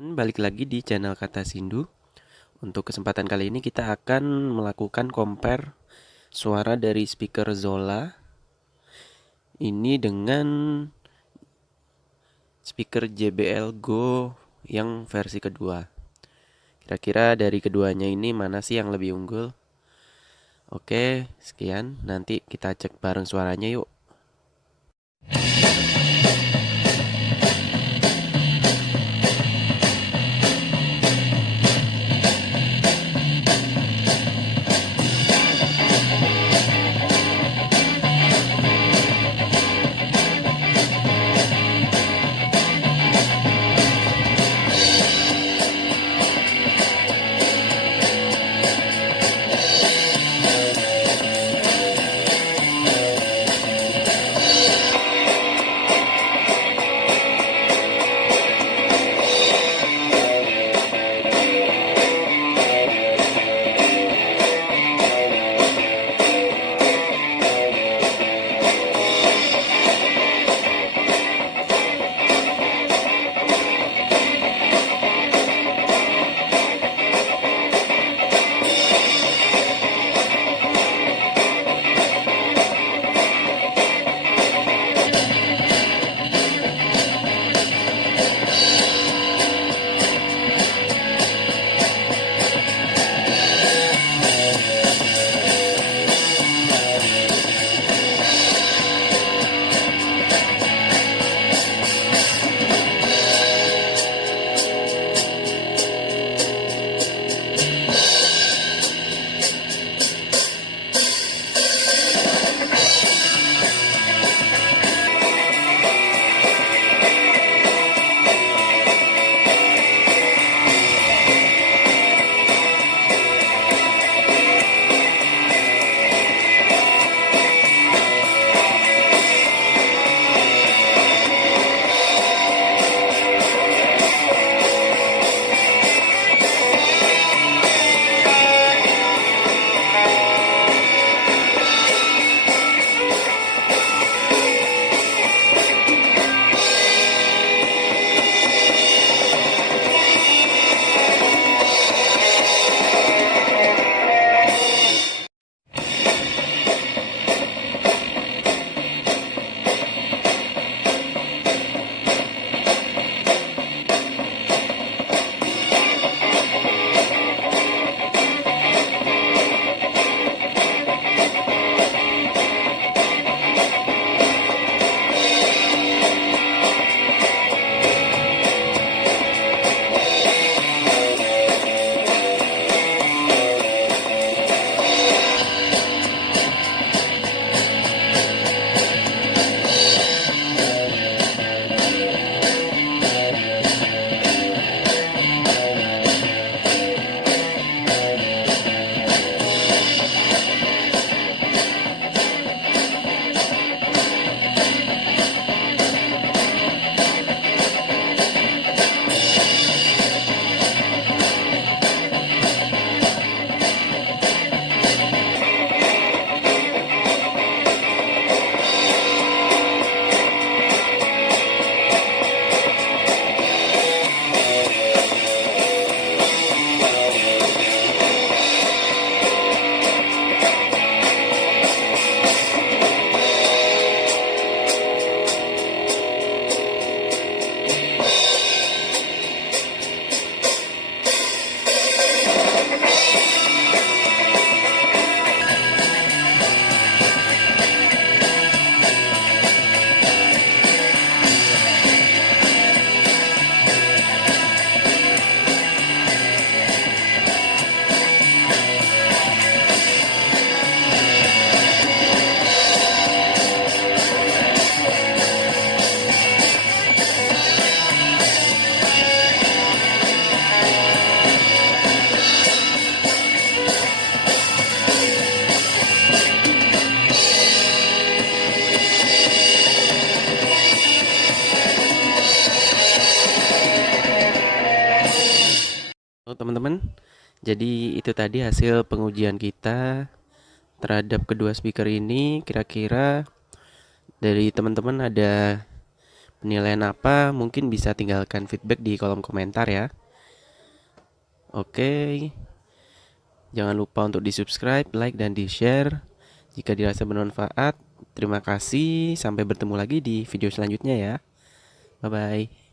Balik lagi di channel Kata Sindu. Untuk kesempatan kali ini kita akan melakukan compare suara dari speaker Zola ini dengan speaker JBL Go yang versi kedua. Kira-kira dari keduanya ini mana sih yang lebih unggul? Oke, sekian. Nanti kita cek bareng suaranya yuk. Halo teman-teman, jadi itu tadi hasil pengujian kita terhadap kedua speaker ini. Kira-kira dari teman-teman ada penilaian apa, mungkin bisa tinggalkan feedback di kolom komentar ya. Oke, jangan lupa untuk di-subscribe, like, dan di-share jika dirasa bermanfaat. Terima kasih, sampai bertemu lagi di video selanjutnya ya. Bye-bye.